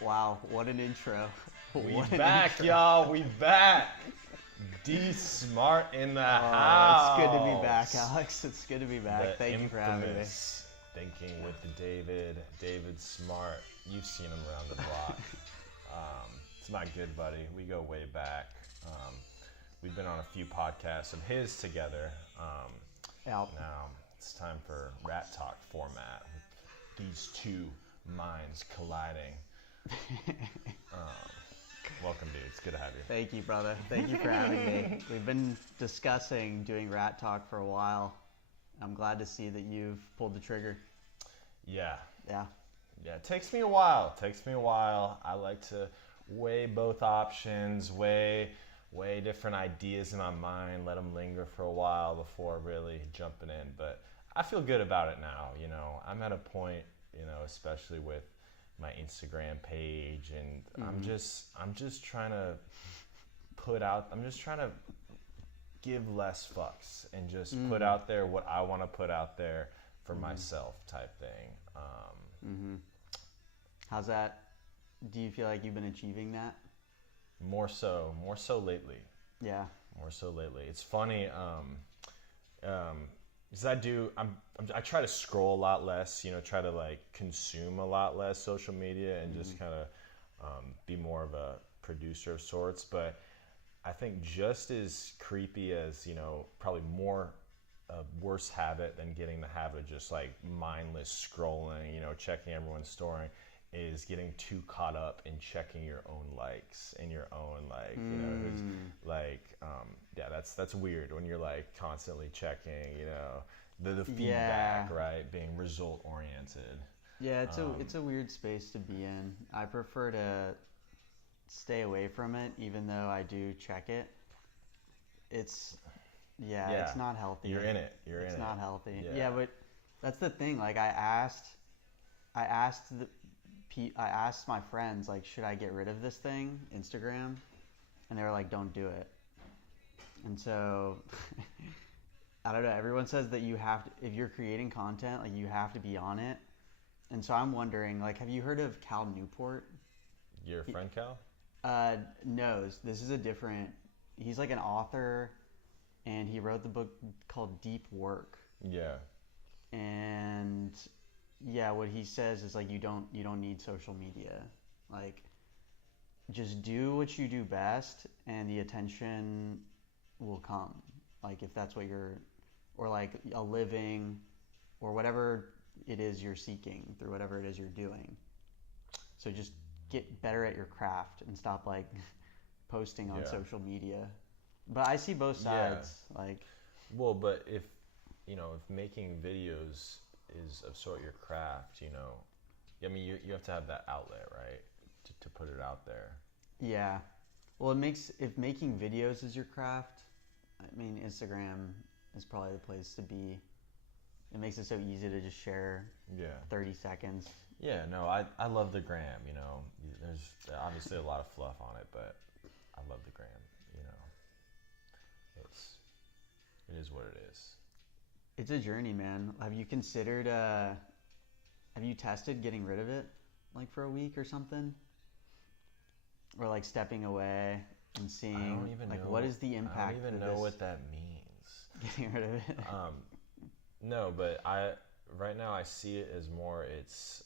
Wow, what an intro. We What an back, intro. y'all. We back. D Smart in the It's good to be house. back, Alex. It's good to be back. The Thank you for having me. infamous Thinking with David Smart. You've seen him around the block. It's my good buddy. We go way back. We've been on a few podcasts of his together. Yeah. Now it's time for Rat Talk format. These two minds colliding. Welcome, dude. It's good to have you. Thank you, brother. Thank you for having me. We've been discussing doing Rat Talk for a while. I'm glad to see that you've pulled the trigger. Yeah. Yeah. Yeah, it takes me a while. I like to weigh both options, weigh different ideas in my mind, let them linger for a while before really jumping in. But I feel good about it now. You know, I'm at a point, especially with my Instagram page, and I'm just trying to give less fucks and just put out there what I want to put out there for myself type thing. How's that? Do you feel like you've been achieving that? More so lately. Yeah. More so lately. It's funny, because I try to scroll a lot less, try to like consume a lot less social media and just kind of be more of a producer of sorts. But I think just as creepy as, probably more a worse habit than getting the habit of just like mindless scrolling, checking everyone's story, is getting too caught up in checking your own likes and your own yeah, that's weird when you're like constantly checking, the feedback, right? Being result oriented. Yeah, it's a weird space to be in. I prefer to stay away from it, even though I do check it. It's it's not healthy. You're in it. It's not healthy. Yeah. Yeah, but that's the thing. Like I asked my friends, like, should I get rid of this thing, Instagram? And they were like, don't do it. And so I don't know. Everyone says that you have to, if you're creating content, like you have to be on it. And so I'm wondering, like, have you heard of Cal Newport? Your friend Cal? No, this is a different. He's like an author, and he wrote the book called Deep Work. Yeah. And yeah, what he says is like you don't need social media. Like, just do what you do best, and the attention will come. Like if that's what you're, or like a living, or whatever it is you're seeking through whatever it is you're doing. So just get better at your craft and stop like posting on social media. But I see both sides. Like, well, but if making videos is of sort your craft, I mean, you have to have that outlet, right, to put it out there. Yeah. Well, if making videos is your craft, I mean, Instagram is probably the place to be. It makes it so easy to just share 30 seconds. Yeah, no, I love the gram, There's obviously a lot of fluff on it, but I love the gram, It is what it is. It's a journey, man. Have you tested getting rid of it, like for a week or something? Or like stepping away and seeing, I don't even know, what is the impact? I don't even know what that means. Getting rid of it. No, but right now I see it as more. It's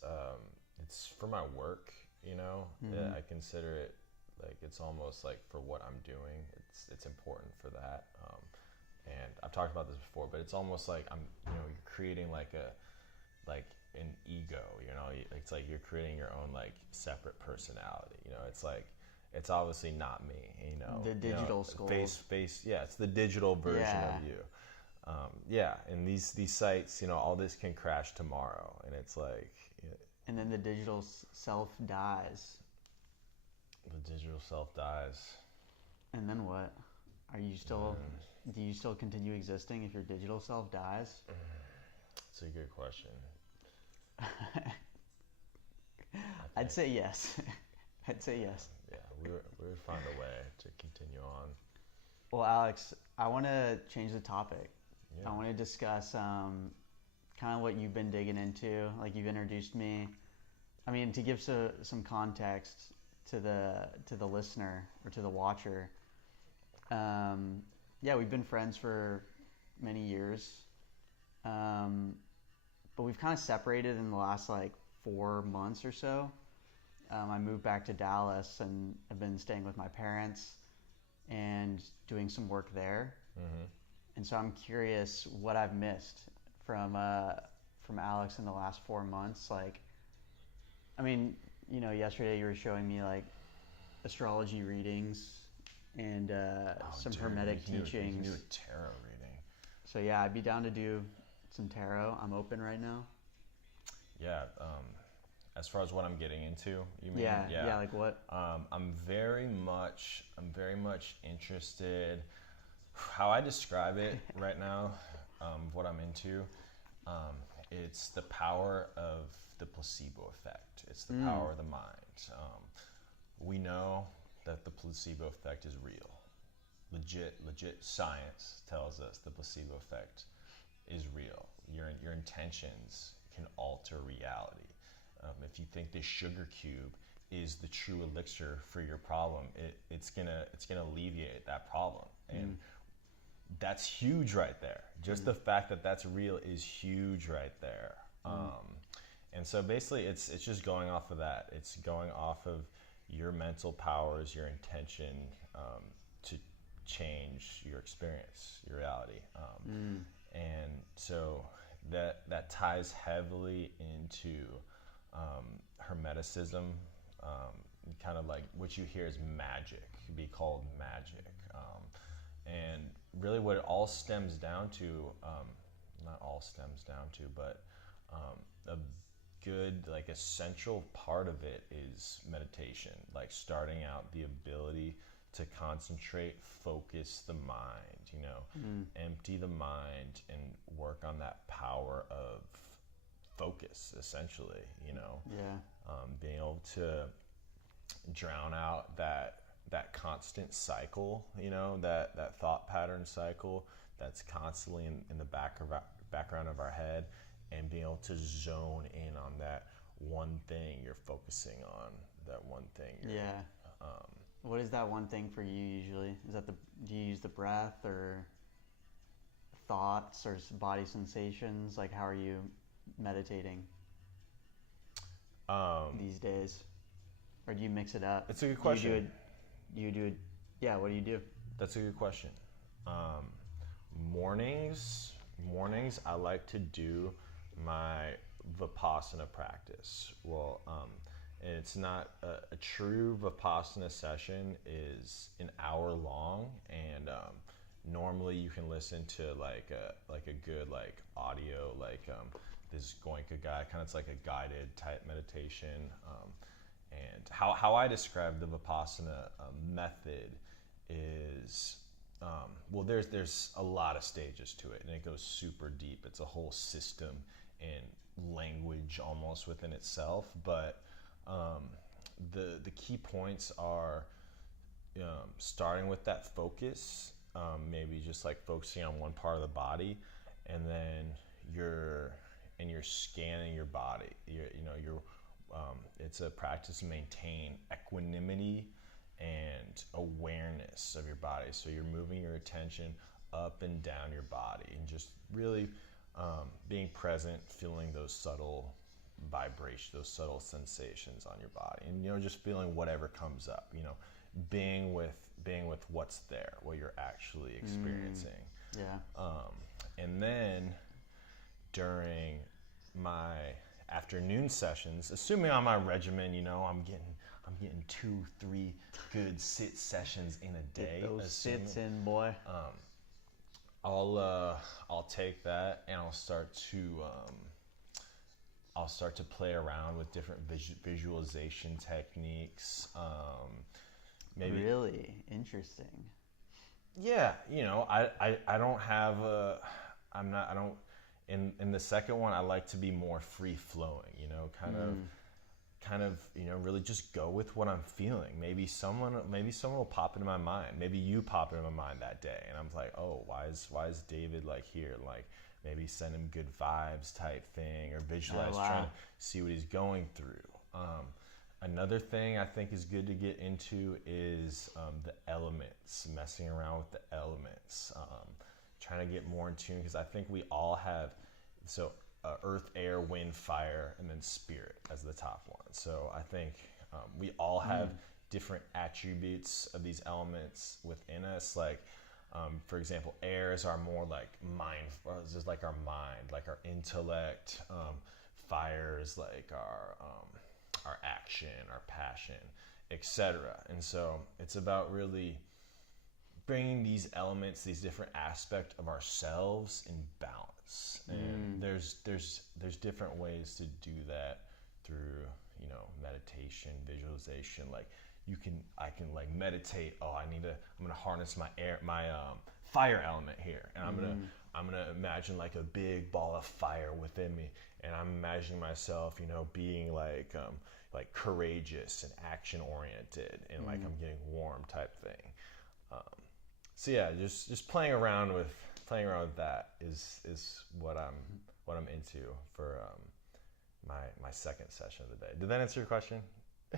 for my work. Yeah, I consider it like it's almost like for what I'm doing. It's important for that. And I've talked about this before, but it's almost like you're creating like an ego. It's like you're creating your own like separate personality. It's like. It's obviously not me, The digital skulls. Face, yeah, it's the digital version of you. And these sites, all this can crash tomorrow, and it's like. And then the digital self dies. The digital self dies. And then what? Are you still? Do you still continue existing if your digital self dies? That's a good question. I'd say yes. I'd say yes. Yeah, we would find a way to continue on. Well, Alex, I want to change the topic. Yeah. I want to discuss kind of what you've been digging into. Like you've introduced me I mean, to give some context to the listener or to the watcher, yeah, we've been friends for many years, but we've kind of separated in the last like 4 months or so. I moved back to Dallas and I've been staying with my parents and doing some work there. Mm-hmm. And so I'm curious what I've missed from Alex in the last 4 months. Like, I mean, yesterday you were showing me like astrology readings and some Hermetic teachings. You can do a tarot reading. So yeah, I'd be down to do some tarot. I'm open right now. Yeah. As far as what I'm getting into, you mean? Yeah. Like what? I'm very much interested. How I describe it right now, what I'm into, it's the power of the placebo effect. It's the power of the mind. We know that the placebo effect is real. Legit science tells us the placebo effect is real. Your intentions can alter reality. If you think this sugar cube is the true elixir for your problem, it's gonna alleviate that problem, and that's huge right there. Just the fact that that's real is huge right there. And so basically, it's just going off of that. It's going off of your mental powers, your intention to change your experience, your reality, and so that ties heavily into Hermeticism, kind of like what you hear is magic, could be called magic, and really what it all stems down to, not all stems down to, but a good, like, essential part of it is meditation, like starting out the ability to concentrate, focus the mind, empty the mind and work on that power of focus, essentially, being able to drown out that constant cycle, that thought pattern cycle that's constantly in the background of our head, and being able to zone in on that one thing you're focusing on, that one thing. What is that one thing for you usually? Do you use the breath or thoughts or body sensations? Like, how are you meditating these days? Or do you mix it up? It's a good question. Yeah, what do you do? That's a good question. Mornings, I like to do my Vipassana practice. Well, it's not a true Vipassana session is an hour long, and normally you can listen to like a good like audio, like this Goenka guy, kind of, it's like a guided type meditation. And how I describe the Vipassana method is, well, there's a lot of stages to it, and it goes super deep. It's a whole system and language almost within itself. But the key points are starting with that focus, maybe just like focusing on one part of the body, and then you're scanning your body. It's a practice to maintain equanimity and awareness of your body. So you're moving your attention up and down your body, and just really being present, feeling those subtle vibrations, those subtle sensations on your body, and just feeling whatever comes up. Being with what's there, what you're actually experiencing. And then during my afternoon sessions, assuming on my regimen, I'm getting 2-3 good sit sessions in a day. Get those sits in, boy. I'll take that and I'll start to play around with different visualization techniques. Maybe really interesting. Yeah, I don't have in the second one, I like to be more free flowing, kind of, really just go with what I'm feeling. Maybe someone will pop into my mind. Maybe you pop into my mind that day, and I'm like, oh, why is David like here? Like, maybe send him good vibes type thing, or visualize, trying to see what he's going through. Another thing I think is good to get into is the elements, messing around with the elements, trying to get more in tune, because I think we all have, earth, air, wind, fire, and then spirit as the top one. So I think we all have different attributes of these elements within us. Like, for example, air is our more like mind, is like our mind, like our intellect. Fire is like our action, our passion, etc. And so it's about really bringing these elements, these different aspects of ourselves in balance. And there's different ways to do that through, meditation, visualization. Like I can like meditate. I'm gonna harness my fire element here, and I'm gonna imagine like a big ball of fire within me, and I'm imagining myself, being like courageous and action oriented, and like I'm getting warm type thing. So yeah, just playing around with that is what I'm into for my second session of the day. Did that answer your question?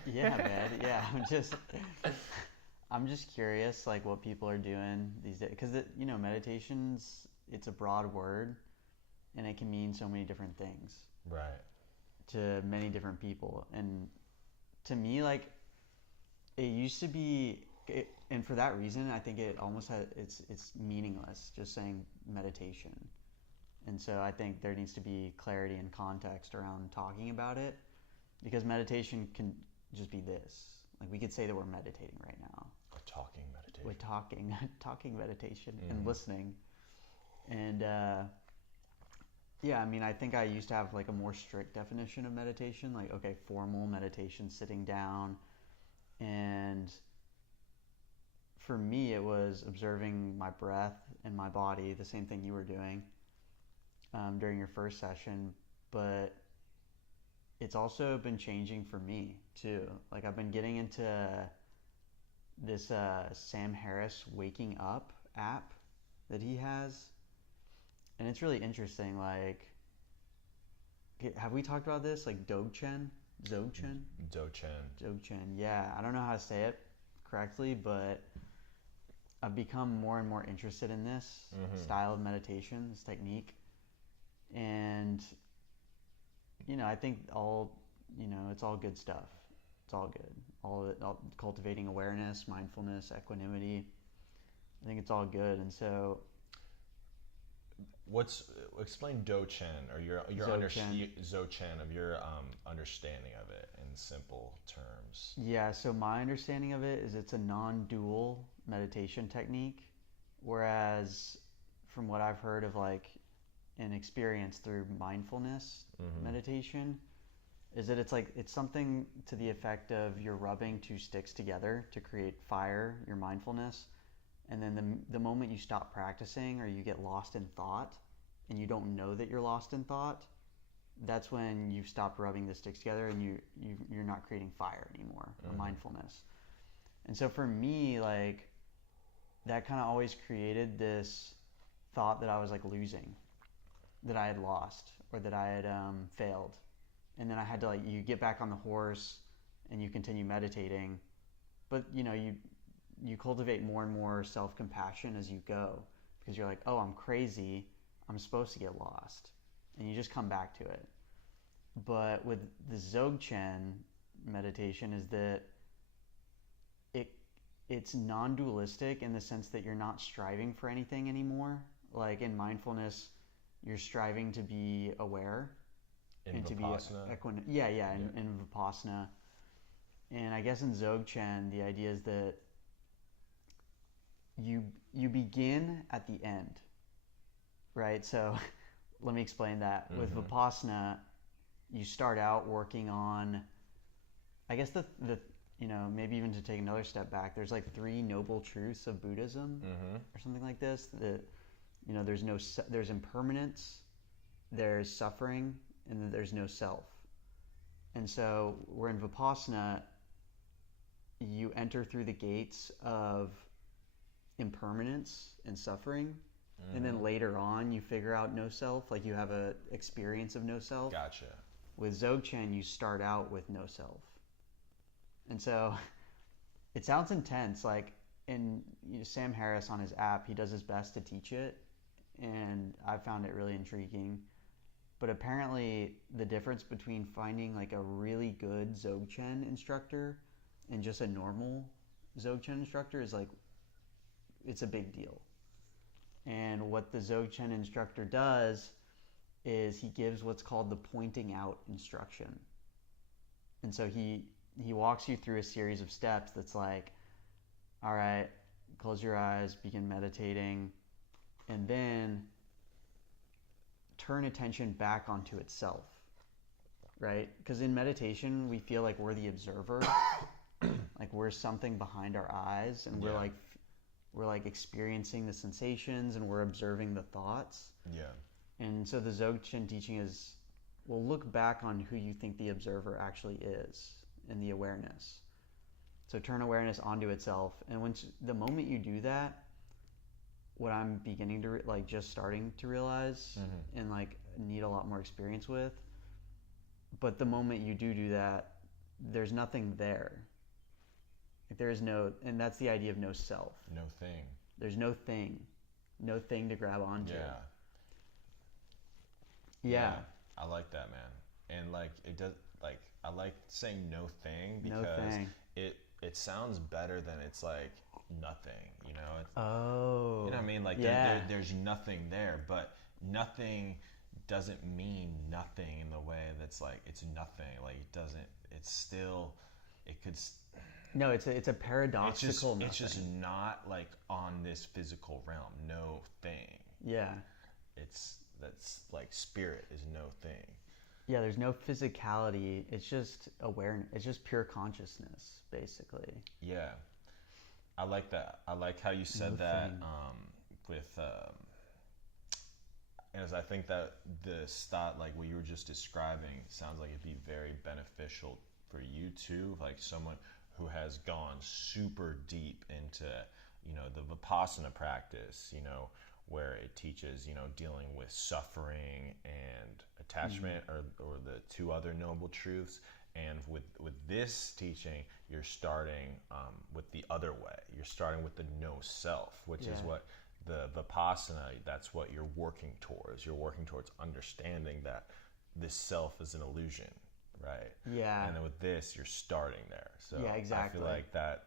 Yeah, man. Yeah, I'm just curious, like what people are doing these days, because meditation's, it's a broad word, and it can mean so many different things, right, to many different people. And to me, like, it used to be, and for that reason, I think it almost it's meaningless just saying meditation. And so I think there needs to be clarity and context around talking about it, because meditation can just be this. Like, we could say that we're meditating right now. Talking meditation. We're talking meditation and listening. And yeah, I mean, I think I used to have like a more strict definition of meditation, like, okay, formal meditation, sitting down. And for me, it was observing my breath and my body, the same thing you were doing during your first session. But it's also been changing for me too. Like, I've been getting into this Sam Harris Waking Up app that he has, and it's really interesting. Like, have we talked about this? Like Dzogchen. Yeah, I don't know how to say it correctly, but I've become more and more interested in this style of meditation, this technique. And I think it's all good stuff. It's all good. All cultivating awareness, mindfulness, equanimity. I think it's all good. And so, explain Dzogchen, or your Dzogchen of your understanding of it in simple terms. Yeah, so my understanding of it is it's a non-dual meditation technique, whereas from what I've heard of, like, an experience through mindfulness meditation, is that it's something to the effect of you're rubbing two sticks together to create fire, your mindfulness, and then the moment you stop practicing or you get lost in thought and you don't know that you're lost in thought, that's when you've stopped rubbing the sticks together and you're not creating fire anymore, or mindfulness. And so for me, like, that kind of always created this thought that I was like losing, that I had lost, or that I had failed. And then I had to, like, you get back on the horse and you continue meditating, but you cultivate more and more self-compassion as you go, because you're like, oh, I'm crazy, I'm supposed to get lost, and you just come back to it. But with the Dzogchen meditation is that it's non-dualistic in the sense that you're not striving for anything anymore. Like in mindfulness, you're striving to be aware and Vipassana. To be in Vipassana. And I guess in Dzogchen, the idea is that you begin at the end, right? So let me explain that. With Vipassana, you start out working on, I guess maybe even to take another step back, there's like 3 noble truths of Buddhism or something like this. That there's impermanence, there's suffering, and then there's no self. And so we're in Vipassana, you enter through the gates of impermanence and suffering, and then later on you figure out no self, like you have a experience of no self. Gotcha. with Dzogchen, you start out with no self. And so it sounds intense. Like, Sam Harris on his app, he does his best to teach it. And I found it really intriguing. But apparently, the difference between finding like a really good Dzogchen instructor and just a normal Dzogchen instructor is like, it's a big deal. And what the Dzogchen instructor does is he gives what's called the pointing out instruction. And so he walks you through a series of steps that's like, all right, close your eyes, begin meditating, and then turn attention back onto itself, right? Because in meditation, we feel like we're the observer, like we're something behind our eyes, and we're like experiencing the sensations, and we're observing the thoughts. Yeah. And so the Dzogchen teaching is, well, look back on who you think the observer actually is in the awareness. So turn awareness onto itself, and the moment you do that, what I'm beginning to just starting to realize and like need a lot more experience with, but the moment you do that, there's nothing there. Like there is no, and that's the idea of no self. No thing. There's no thing to grab onto. Yeah. I like that, man. And like it does, like I like saying no thing because no thing. It sounds better than it's like nothing, you know? Oh. You know what I mean? Like there's nothing there, but nothing doesn't mean nothing in the way that's like it's nothing. Like it doesn't. It's still. It could. No, it's a paradoxical. It's just not like on this physical realm. No thing. Yeah. That's like spirit is no thing. Yeah, there's no physicality. It's just awareness. It's just pure consciousness, basically. Yeah, I like that. I like how you said that as I think that this thought, like what you were just describing, sounds like it'd be very beneficial for you too, like someone who has gone super deep into, the Vipassana practice, where it teaches, dealing with suffering and attachment or the two other noble truths. And with this teaching, you're starting with the other way. You're starting with the no self, which is what the Vipassana, that's what you're working towards. You're working towards understanding that this self is an illusion, right? Yeah. And then with this, you're starting there. So yeah, exactly. I feel like that,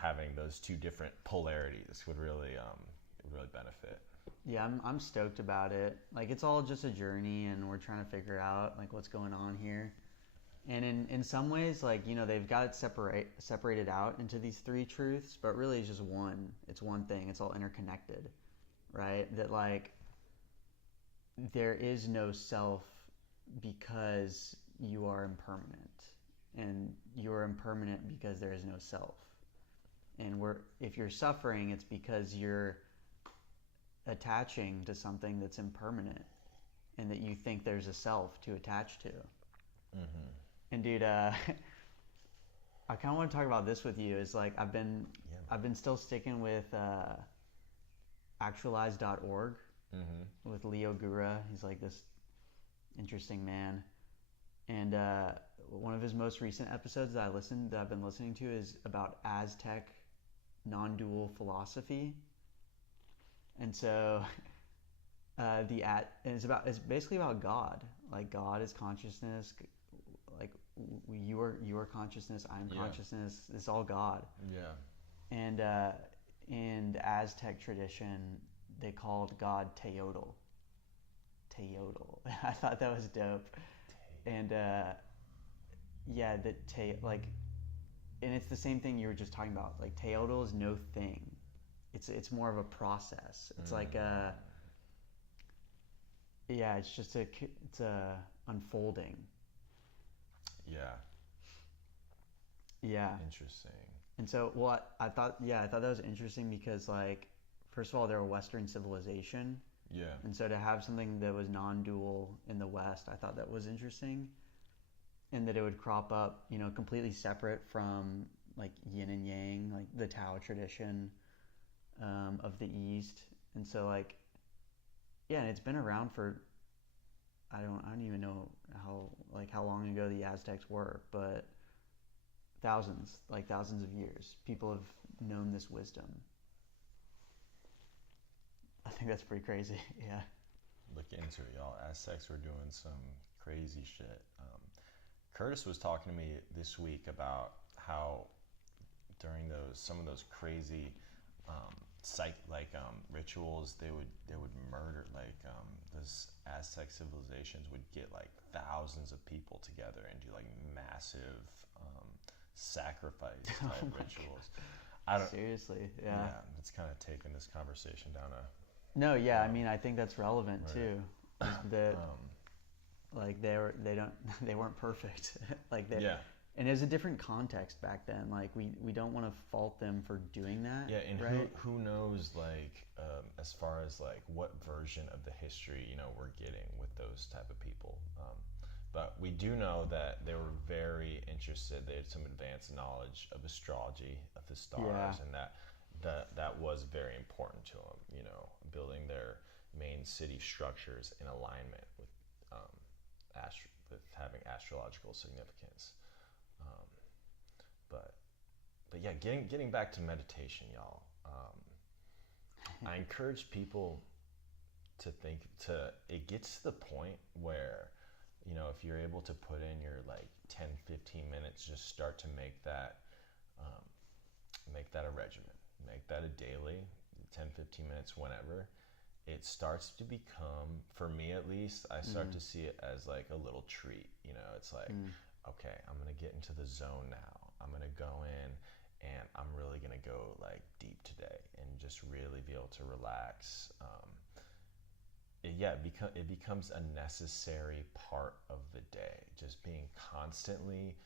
having those two different polarities would really benefit. Yeah, I'm stoked about it. Like it's all just a journey, and we're trying to figure out like what's going on here. And in some ways, like they've got it separated out into these three truths, but really it's just one. It's one thing. It's all interconnected, right? That like there is no self because you are impermanent, and you are impermanent because there is no self. And if you're suffering, it's because you're attaching to something that's impermanent and that you think there's a self to attach to. And dude, I kind of want to talk about this with you. Is like I've been still sticking with actualize.org with Leo Gura. He's like this interesting man, and one of his most recent episodes that I've been listening to is about Aztec non-dual philosophy. And so it's basically about God. Like God is consciousness. Like you are consciousness. I am consciousness. It's all God. Yeah. And in the Aztec tradition, they called God Teotl. I thought that was dope. And and it's the same thing you were just talking about. Like Teotl is no thing. It's more of a process. It's like it's a unfolding. Yeah. Yeah. Interesting. And so, I thought that was interesting because, like, first of all, they're a Western civilization. Yeah. And so to have something that was non-dual in the West, I thought that was interesting, and that it would crop up, completely separate from like yin and yang, like the Tao tradition of the East. And so, like, yeah, and it's been around for, I don't even know how long ago the Aztecs were, but thousands of years, people have known this wisdom. I think that's pretty crazy. Yeah. Look into it, y'all. Aztecs were doing some crazy shit. Curtis was talking to me this week about how during some of those crazy rituals, they would murder those Aztec civilizations would get like thousands of people together and do like massive sacrifice type rituals. I don't Seriously, yeah. Yeah, it's kind of taking this conversation down a. No, yeah, I mean, I think that's relevant Right. too. That like they weren't perfect. Like they Yeah. And there's a different context back then. Like we don't want to fault them for doing that. Yeah, and right? who knows, like, as far as like what version of the history we're getting with those type of people. But we do know that they were very interested. They had some advanced knowledge of astrology, of the stars, and that was very important to them. Building their main city structures in alignment with with having astrological significance. But yeah, getting back to meditation, y'all. I encourage people to it gets to the point where, if you're able to put in your like 10, 15 minutes, just start to make that a regimen, make that a daily 10, 15 minutes whenever. It starts to become, for me at least, I start to see it as like a little treat. It's like, okay, I'm going to get into the zone now. I'm going to go in and I'm really going to go like deep today and just really be able to relax. It becomes a necessary part of the day, just being constantly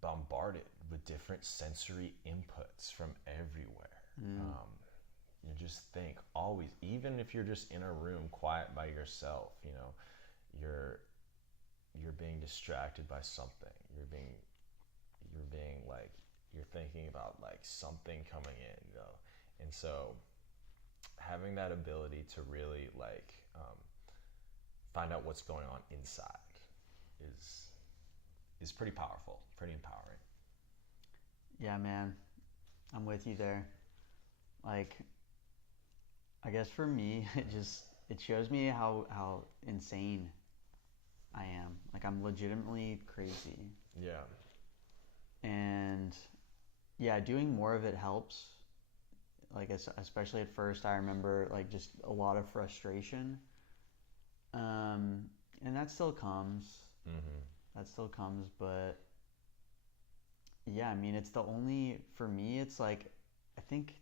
bombarded with different sensory inputs from everywhere. You just think always, even if you're just in a room quiet by yourself, you're being distracted by something. You're being like, you're thinking about like something coming in, and so having that ability to really like find out what's going on inside is pretty powerful, pretty empowering. Yeah, man, I'm with you there. Like, I guess for me, it shows me how insane I am. Like, I'm legitimately crazy. Yeah. And yeah, doing more of it helps. Like, especially at first, I remember like just a lot of frustration. And that still comes. That still comes, but yeah, I mean, for me, it's like, I think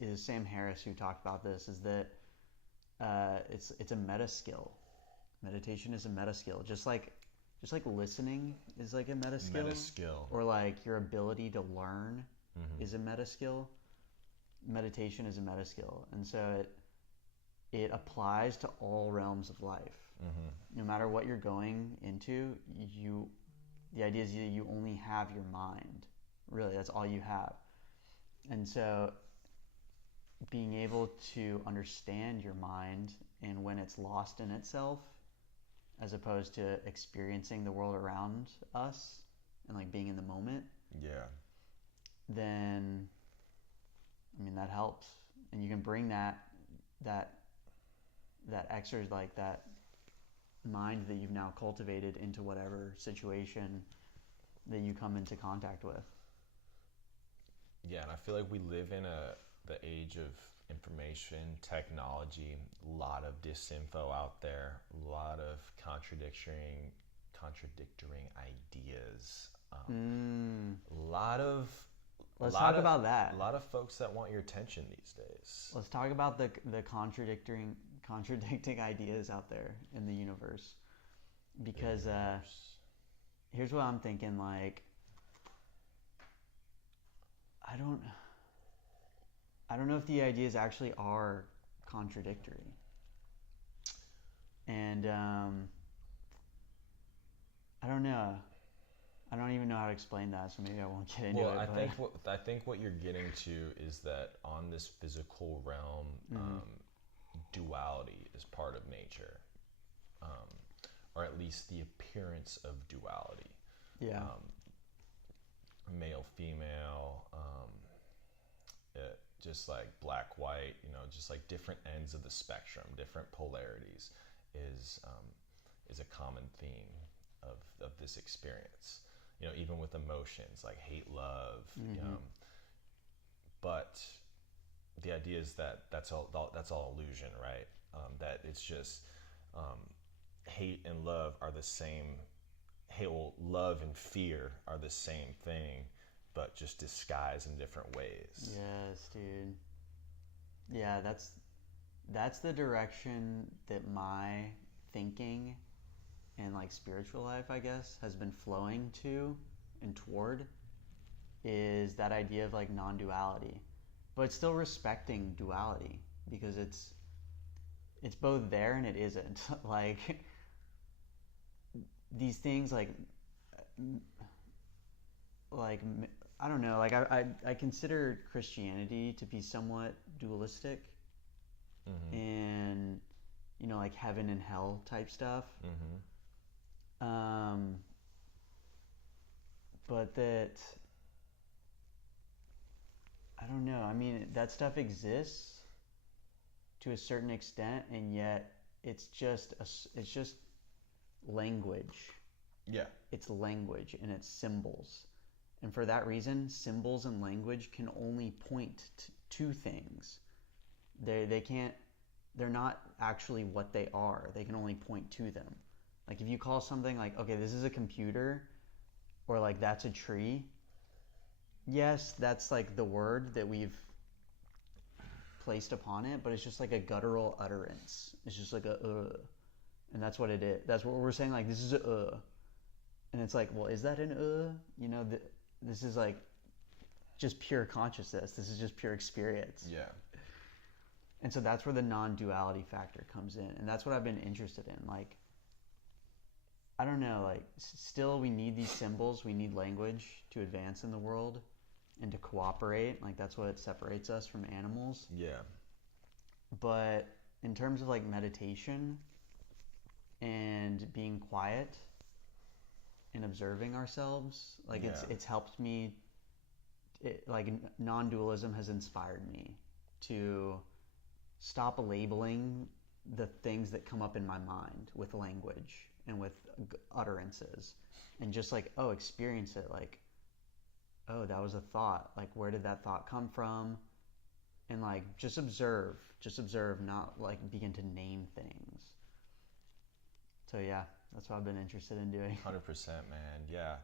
it is Sam Harris who talked about this, is that it's a meta skill. Meditation is a meta skill, just like listening is like a meta skill. Meta skill. Or like your ability to learn is a meta skill. Meditation is a meta skill, and so it applies to all realms of life. No matter what you're going into, the idea is that you only have your mind. Really, that's all you have. And so being able to understand your mind and when it's lost in itself, as opposed to experiencing the world around us and like being in the moment, then I mean, that helps. And you can bring that exercise, like that mind that you've now cultivated, into whatever situation that you come into contact with. Yeah, and I feel like we live in the age of information, technology, a lot of disinfo out there, a lot of contradicting ideas, Let's talk about that. A lot of folks that want your attention these days. Let's talk about the contradicting ideas out there in the universe, because here's what I'm thinking. Like, I don't know if the ideas actually are contradictory, and I don't know. I don't even know how to explain that, so maybe I won't get into it. Well, I think what you're getting to is that on this physical realm, duality is part of nature. um, or at least the appearance of duality. Yeah. Male, female, just like black, white, just like different ends of the spectrum, different polarities is a common theme of this experience. Even with emotions like hate, love, but the idea is that that's all illusion, right? That it's just hate and love are the same. Love and fear are the same thing, but just disguised in different ways. Yes, dude. Yeah, that's the direction that my thinking and like spiritual life, I guess, has been flowing to and toward, is that idea of like non-duality, but still respecting duality, because it's both there and it isn't. Like these things, like I don't know, like I consider Christianity to be somewhat dualistic, and like heaven and hell type stuff. But that, I don't know, I mean, that stuff exists to a certain extent, and yet it's just language. Yeah. It's language and it's symbols. And for that reason, symbols and language can only point to things. They can't, they're not actually what they are. They can only point to them. Like if you call something like, okay, this is a computer, or like that's a tree. Yes, that's like the word that we've placed upon it, but it's just like a guttural utterance. It's just like a and that's what it is. That's what we're saying, like this is a and it's like, well, is that an this is like just pure consciousness. This is just pure experience. Yeah. And so that's where the non-duality factor comes in, and that's what I've been interested in. Like, I don't know, like still we need these symbols, we need language to advance in the world and to cooperate. Like that's what separates us from animals. Yeah. But in terms of like meditation and being quiet and observing ourselves, like it's helped me. Like non-dualism has inspired me to stop labeling the things that come up in my mind with language and with utterances, and just like, oh, experience it. Like, oh, that was a thought. Like, where did that thought come from? And like just observe, not like begin to name things. So yeah, that's what I've been interested in doing. 100%, man. Yeah.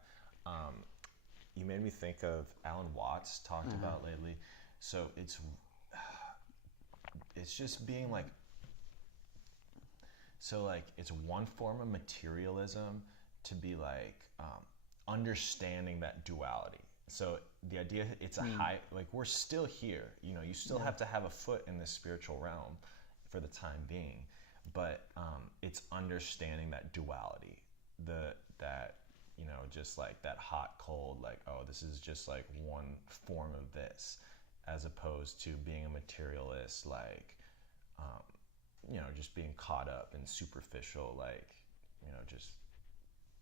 You made me think of Alan Watts talked about lately. So it's just being like, so like it's one form of materialism to be like understanding that duality. So the idea, it's a high, like we're still here, you still have to have a foot in the spiritual realm for the time being, but it's understanding that duality, that just like that hot cold, like, oh, this is just like one form of this, as opposed to being a materialist, like just being caught up in superficial, like just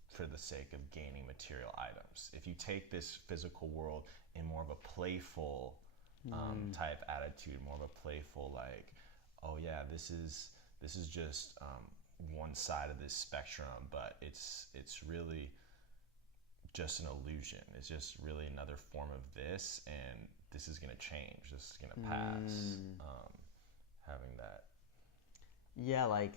for the sake of gaining material items. If you take this physical world in more of a playful type attitude, more of a playful, like, oh yeah, this is just one side of this spectrum, but it's really just an illusion. It's just really another form of this, and this is going to change. This is going to pass. Having that. Yeah, like,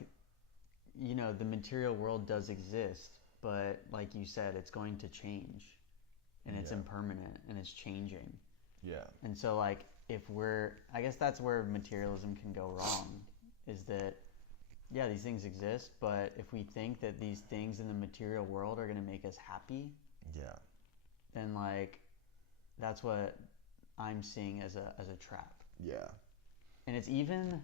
the material world does exist, but like you said, it's going to change, and it's impermanent, and it's changing. Yeah. And so like, I guess that's where materialism can go wrong, is that, yeah, these things exist, but if we think that these things in the material world are going to make us happy, then like, that's what I'm seeing as a trap. Yeah. And it's even,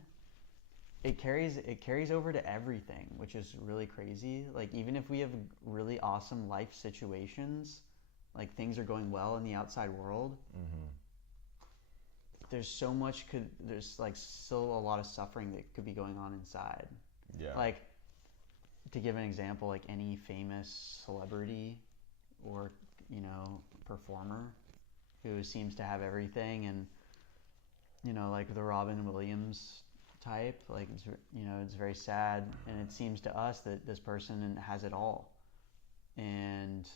it carries over to everything, which is really crazy. Like, even if we have really awesome life situations, like things are going well in the outside world, there's like still a lot of suffering that could be going on inside. Yeah. Like, to give an example, like any famous celebrity or, performer who seems to have everything, and, like the Robin Williams type, like, it's very sad, and it seems to us that this person has it all. And,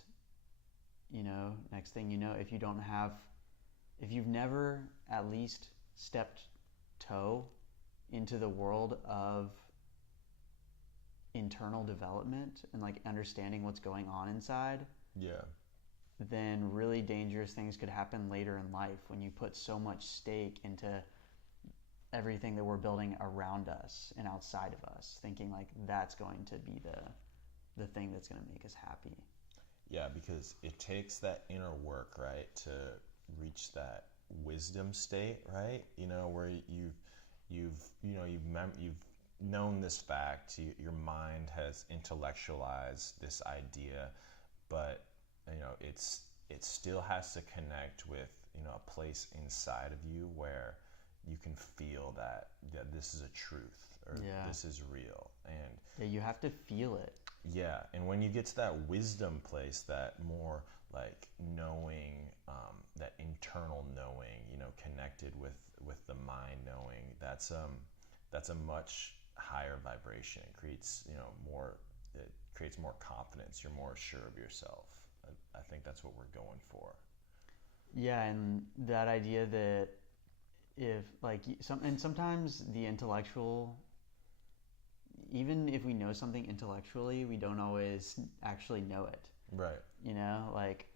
next thing you know, if you've never at least stepped toe into the world of internal development and like understanding what's going on inside, then really dangerous things could happen later in life when you put so much stake into everything that we're building around us and outside of us, thinking like that's going to be the thing that's going to make us happy. Yeah, because it takes that inner work, right, to reach that wisdom state, right? Where you've known this fact, your mind has intellectualized this idea, but it still has to connect with a place inside of you where you can feel that this is a truth, or this is real, and you have to feel it. Yeah, and when you get to that wisdom place, that more like knowing, that internal knowing, connected with the mind knowing, that's a much higher vibration. It creates more confidence. You're more sure of yourself. I think that's what we're going for. Yeah, and that idea that if like sometimes the intellectual, even if we know something intellectually, we don't always actually know it. Right. Like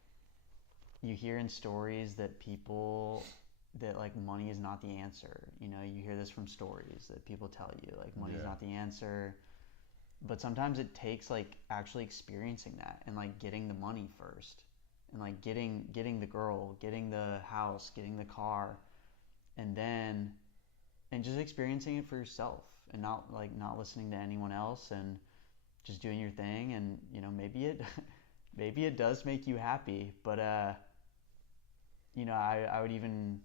you hear in stories that people that like money is not the answer. You hear this from stories that people tell you, like money is not the answer. But sometimes it takes like actually experiencing that and like getting the money first, and like getting the girl, getting the house, getting the car, and just experiencing it for yourself, and not listening to anyone else, and just doing your thing. And maybe it does make you happy, but I would even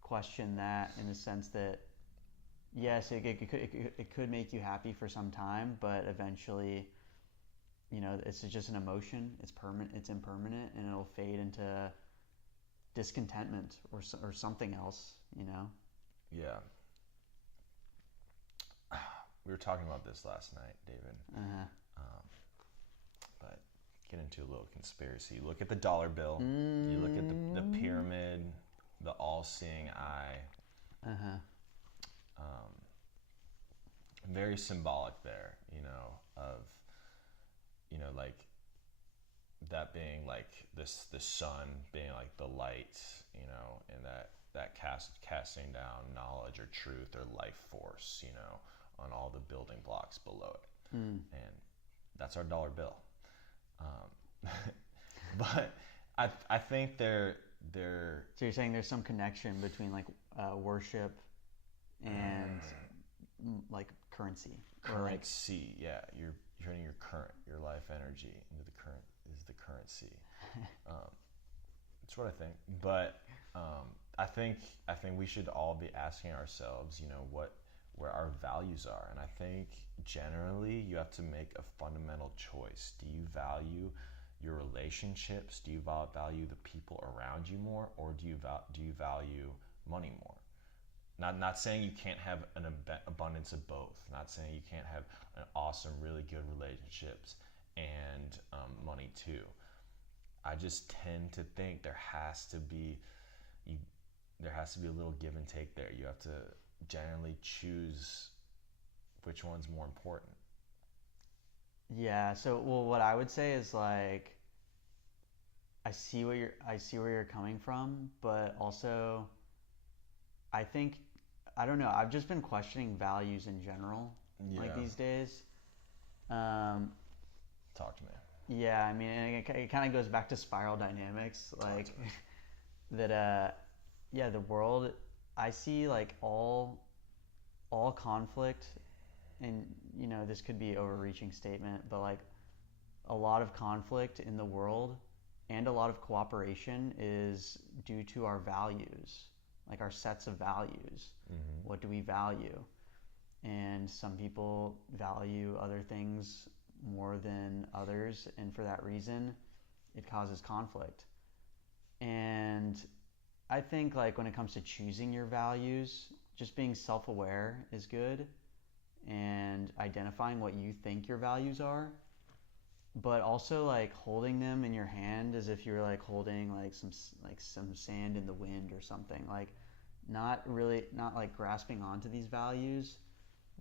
question that in the sense that yes, it could make you happy for some time, but eventually, it's just an emotion. It's permanent. It's impermanent, and it'll fade into discontentment or something else. Yeah. We were talking about this last night, David. But get into a little conspiracy. You look at the dollar bill. You look at the pyramid, the all-seeing eye. Very symbolic there, of, like that being like this sun being like the light, and that casting down knowledge or truth or life force, on all the building blocks below it. And that's our dollar bill. But I think they're So you're saying there's some connection between like worship and like currency. Currency, yeah. You're turning your life energy into the current is the currency. That's what I think. But I think we should all be asking ourselves, where our values are. And I think generally you have to make a fundamental choice. Do you value your relationships? Do you value the people around you more, or do you value money more? Not saying you can't have an abundance of both. Not saying you can't have an awesome, really good relationships and money too. I just tend to think there has to be a little give and take there. You have to generally choose which one's more important. Yeah. So, well, what I would say is like, I see where you're coming from, but also, I think, I don't know. I've just been questioning values in general, like these days. Talk to me. Yeah, I mean, it kind of goes back to spiral dynamics, like that. Yeah, the world. I see like all conflict, and this could be an overreaching statement, but like a lot of conflict in the world and a lot of cooperation is due to our values, like our sets of values. What do we value? and some people value other things more than others, and for that reason it causes conflict. And I think like when it comes to choosing your values, just being self-aware is good, and identifying what you think your values are, but also like holding them in your hand as if you're like holding like some sand in the wind or something. Like not like grasping onto these values,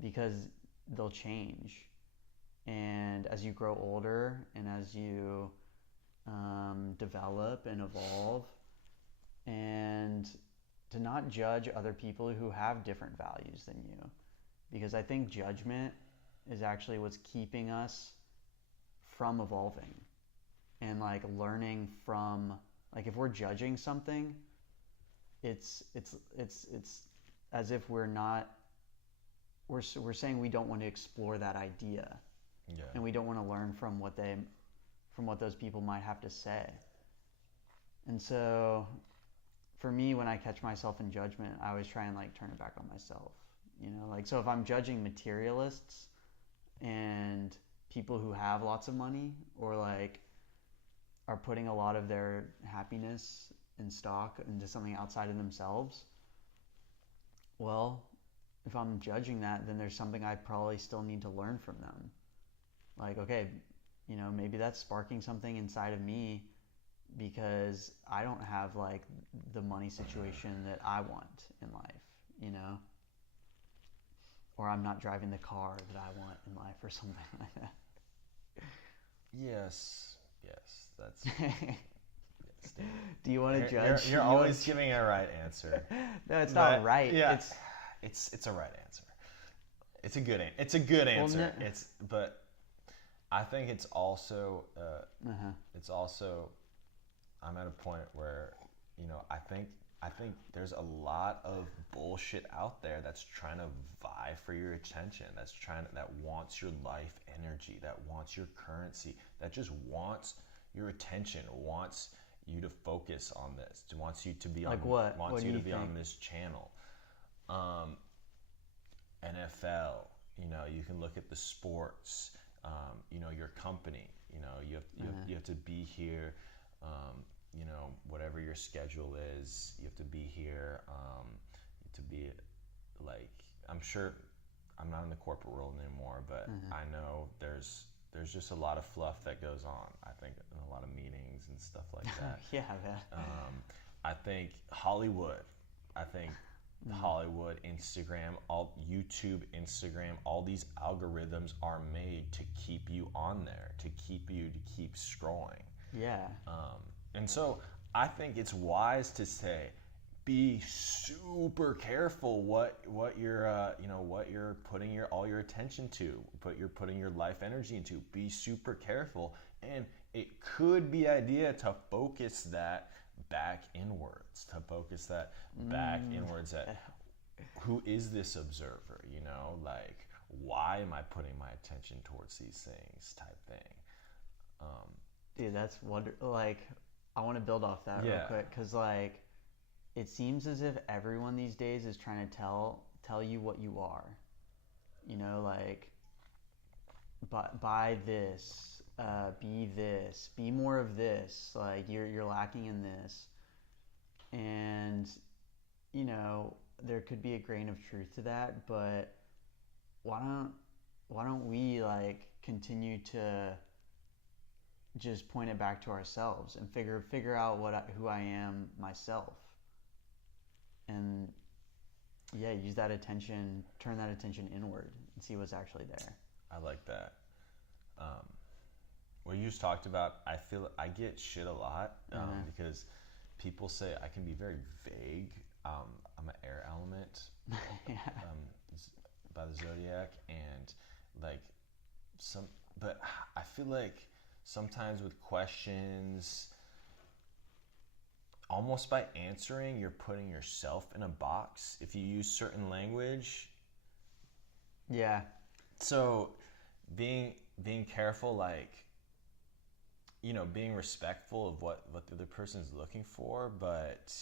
because they'll change. And as you grow older and as you develop and evolve, and to not judge other people who have different values than you, because I think judgment is actually what's keeping us from evolving and like learning from, like if we're judging something, it's as if we're saying we don't want to explore that idea. Yeah. And we don't want to learn from what those people might have to say. And so for me, when I catch myself in judgment, I always try and like turn it back on myself. Like, so if I'm judging materialists and people who have lots of money, or like are putting a lot of their happiness in stock into something outside of themselves, well, if I'm judging that, then there's something I probably still need to learn from them. Like, okay, maybe that's sparking something inside of me because I don't have like the money situation that I want in life, or I'm not driving the car that I want in life or something like that. Yes, that's. Yes, Do you want to judge? You're always giving a right answer. No, it's not right. Yeah, it's a right answer. It's a good answer. Well, but I think it's also I'm at a point where I think there's a lot of bullshit out there that's trying to vie for your attention, that wants your life energy, that wants your currency, that just wants your attention, wants you to focus on this, wants you to be like what? Wants what you do to be think? on this channel. NFL, you can look at the sports, your company, you have to be here, whatever your schedule is, you have to be here, to be like, I'm sure I'm not in the corporate world anymore, but I know there's just a lot of fluff that goes on, I think, in a lot of meetings and stuff like that. Yeah, man. I think Hollywood, Instagram, YouTube, Instagram, all these algorithms are made to keep you on there, to keep scrolling. Yeah. And so I think it's wise to say, be super careful what you're putting all your attention to, you're putting your life energy into. Be super careful, and it could be idea to focus that back inwards, at who is this observer, like, why am I putting my attention towards these things, type thing. Dude, that's wonderful. Like, I want to build off that real quick, because like it seems as if everyone these days is trying to tell you what you are, like, buy this, be this, be more of this, like you're lacking in this. And there could be a grain of truth to that, but why don't we like continue to just point it back to ourselves and figure out who I am myself, and use that attention, turn that attention inward and see what's actually there. I like that. What you just talked about, I feel I get shit a lot because people say I can be very vague. I'm an air element by the zodiac, and like but I feel like sometimes with questions, almost by answering, you're putting yourself in a box if you use certain language. Yeah. So being careful, like, being respectful of what the other person is looking for, but,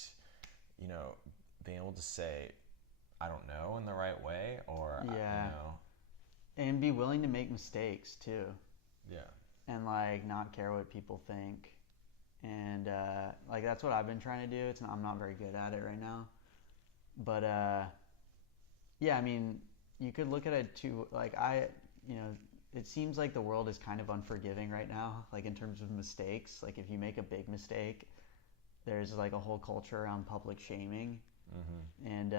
being able to say, I don't know, in the right way, or Yeah. you know, And be willing to make mistakes too. yeah. And like not care what people think. And like that's what I've been trying to do. I'm not very good at it right now. But yeah, I mean, you could look at it too. Like you know, it seems like the world is kind of unforgiving right now. Like in terms of mistakes, like if you make a big mistake, there's like a whole culture around public shaming, and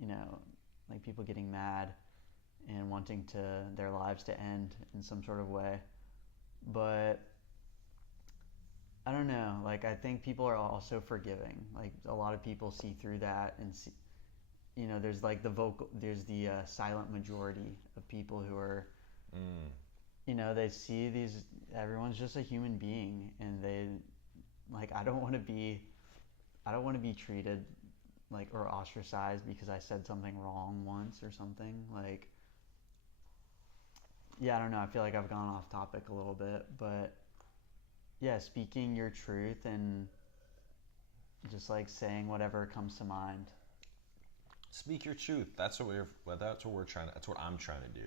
you know, like people getting mad and wanting their lives to end in some sort of way. But I don't know. Like I think people are also forgiving. Like a lot of people see through that and see, there's like there's the silent majority of people who are, Mm. they see everyone's just a human being, and like I don't want to be treated like or ostracized because I said something wrong once or something. Like, yeah, I don't know. I feel like I've gone off topic a little bit, but yeah, speaking your truth and just like saying whatever comes to mind. Speak your truth. That's what we're trying. That's what I'm trying to do.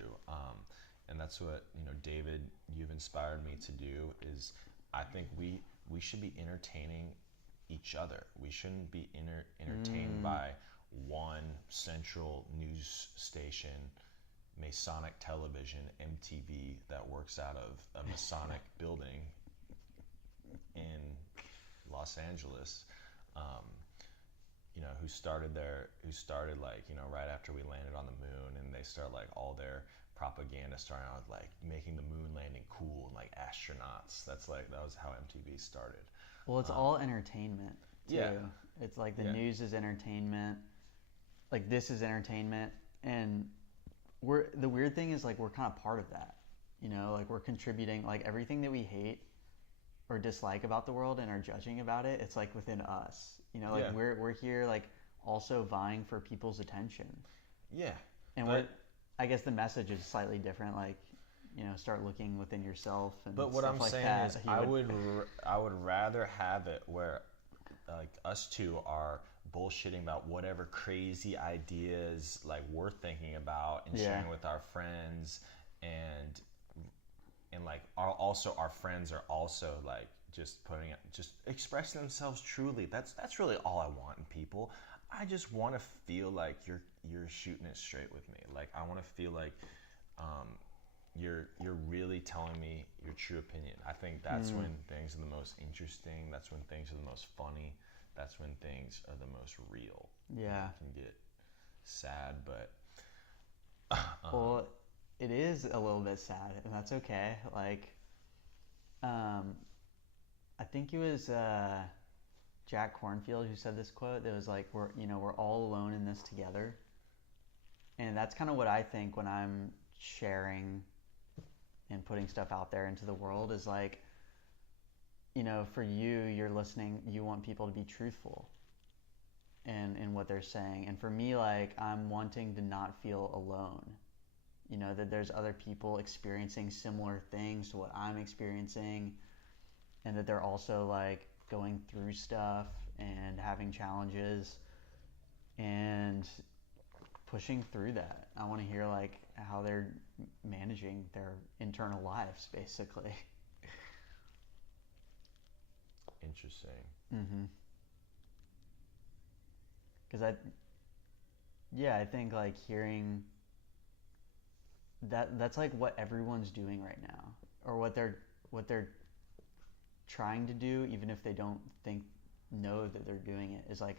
And that's what David, you've inspired me to do. Is I think we should be entertaining each other. We shouldn't be entertained by one central news station, Masonic television, MTV, that works out of a Masonic building in Los Angeles. Um, who started like, right after we landed on the moon, and they start like all their propaganda starting out with like making the moon landing cool and like astronauts. That was how MTV started. Well, it's all entertainment too. Yeah. It's like the Yeah. news is entertainment. Like this is entertainment, and the weird thing is like we're kind of part of that. Like we're contributing, like everything that we hate or dislike about the world and are judging about it, it's like within us. Like Yeah. we're here like also vying for people's attention. Yeah. And But I guess the message is slightly different, like, start looking within yourself and But what stuff I'm like saying that. is, I would rather have it where, like, us two are bullshitting about whatever crazy ideas like we're thinking about and Yeah. sharing with our friends, and like our friends are also like just expressing themselves truly. That's really all I want in people. I just want to feel like you're shooting it straight with me. Like I want to feel like um, you're really telling me your true opinion. I think that's when things are the most interesting. That's when things are the most funny. That's when things are the most real. Yeah. It can get sad, but Well, it is a little bit sad, and that's okay. Like, I think it was Jack Cornfield who said this quote that was like, we're all alone in this together. And that's kind of what I think when I'm sharing and putting stuff out there into the world is like, for you're listening, you want people to be truthful in what they're saying. And for me, like, I'm wanting to not feel alone. That there's other people experiencing similar things to what I'm experiencing, and that they're also like going through stuff and having challenges and pushing through that. I want to hear like how they're managing their internal lives, basically. interesting. Mm-hmm. Because I think like hearing that's like what everyone's doing right now, or what they're trying to do, even if they don't know that they're doing it, is like,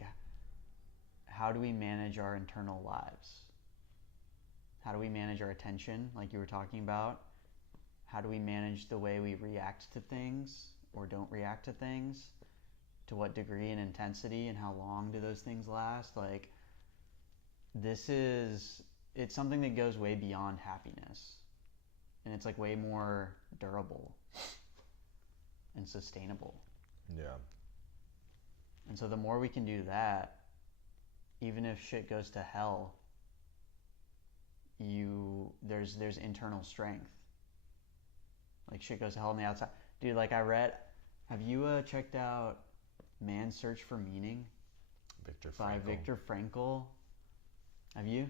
how do we manage our internal lives? How do we manage our attention, like you were talking about? How do we manage the way we react to things or don't react to things? To what degree and intensity, and how long do those things last? Like, it's something that goes way beyond happiness. And it's like way more durable and sustainable. Yeah. And so the more we can do that, even if shit goes to hell, there's internal strength. Like shit goes to hell on the outside. Dude, like have you checked out Man's Search for Meaning Viktor by Frankl. Viktor Frankl? Have you?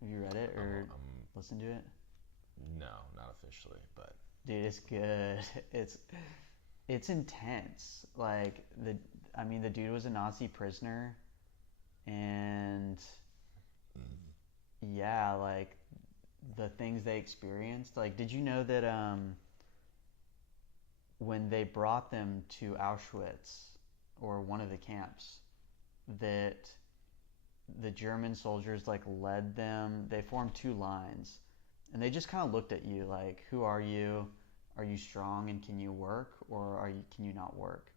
Have you read it or I'm listened to it? no, not officially, but Dude, it's good. It's intense. Like I mean, the dude was a Nazi prisoner, and yeah, like the things they experienced. Like, did you know that when they brought them to Auschwitz or one of the camps, that the German soldiers like led them. They formed two lines, and they just kind of looked at you like, "Who are you? Are you strong and can you work, or can you not work?"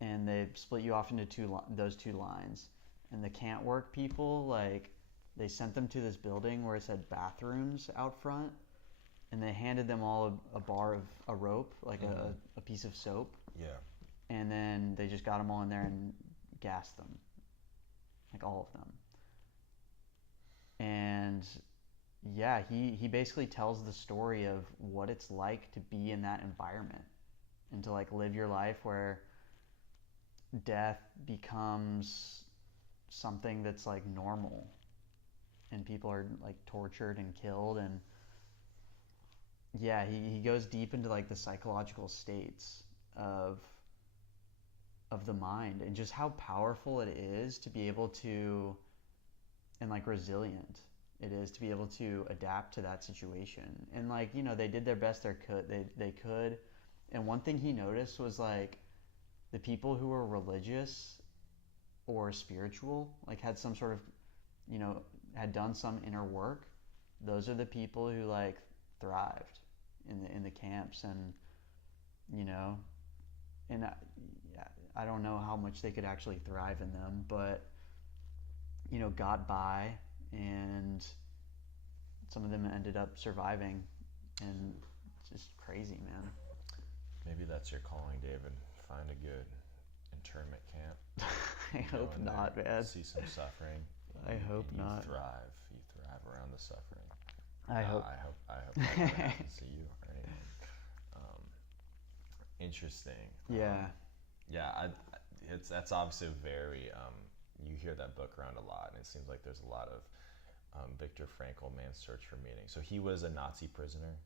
And they split you off into those two lines. And the can't work people, like, they sent them to this building where it said bathrooms out front, and they handed them all a bar of a rope, like a piece of soap, yeah. and then they just got them all in there and gassed them, like all of them. And yeah, he basically tells the story of what it's like to be in that environment and to like live your life where death becomes something that's like normal and people are like tortured and killed. And yeah, he goes deep into like the psychological states of of the mind and just how powerful it is to be able to, and like resilient it is to be able to adapt to that situation. And like, you know, they did their best they could. And one thing he noticed was like the people who were religious or spiritual, like had some sort of, you know, had done some inner work, those are the people who like thrived in the camps. And you know, and yeah, I don't know how much they could actually thrive in them, but you know, got by, and some of them ended up surviving. And it's just crazy, man. Maybe that's your calling, David. Find a good internment camp. I hope not, man. See some suffering. I hope not. Thrive. You thrive around the suffering. I hope. I hope that never happens to you or anyone. Interesting. Yeah. Yeah. That's obviously a very. You hear that book around a lot, and it seems like there's a lot of Viktor Frankl, Man's Search for Meaning. So he was a Nazi prisoner.